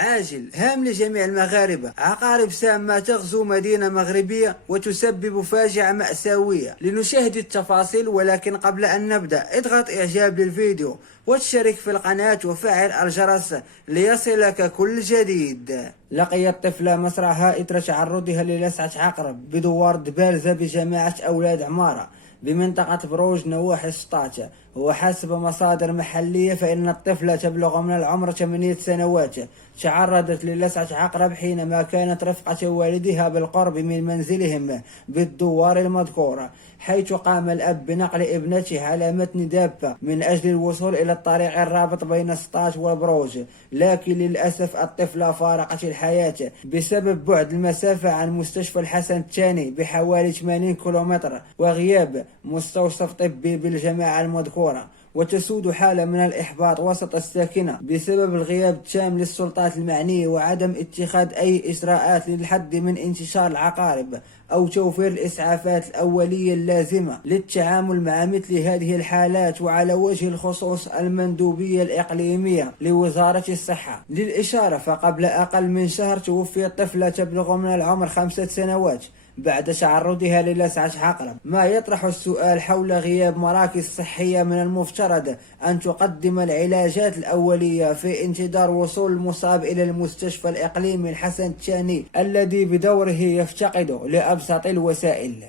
عاجل هام لجميع المغاربة. عقارب سامة تغزو مدينة مغربية وتسبب فاجعة مأساوية. لنشاهد التفاصيل، ولكن قبل أن نبدأ اضغط إعجاب للفيديو واشترك في القناة وفعل الجرس ليصلك كل جديد. لقيت طفلة مصرعها إثر تعرضها للسعة عقرب بدوار دبالزة بجماعة أولاد عمارة بمنطقة بروج نواحي سطات. وحسب مصادر محلية فإن الطفلة تبلغ من العمر 8 سنوات تعرضت للسعة عقرب حينما كانت رفقة والدها بالقرب من منزلهم بالدوار المذكورة، حيث قام الأب بنقل ابنته على متن دابة من أجل الوصول إلى الطريق الرابط بين سطات وبروج. لكن للأسف الطفلة فارقت الحياة بسبب بعد المسافة عن مستشفى الحسن الثاني بحوالي 80 كيلومتر وغياب مستوصف طبي بالجماعة المذكورة. وتسود حالة من الإحباط وسط الساكنة بسبب الغياب التام للسلطات المعنية وعدم اتخاذ أي إجراءات للحد من انتشار العقارب أو توفير الإسعافات الأولية اللازمة للتعامل مع مثل هذه الحالات، وعلى وجه الخصوص المندوبية الإقليمية لوزارة الصحة. للإشارة فقبل أقل من شهر توفيت طفلة تبلغ من العمر 5 سنوات بعد تعرضها للسعة عقرب، ما يطرح السؤال حول غياب مراكز صحية من المفترض أن تقدم العلاجات الأولية في انتظار وصول المصاب إلى المستشفى الإقليمي الحسن الثاني الذي بدوره يفتقد لأبسط الوسائل.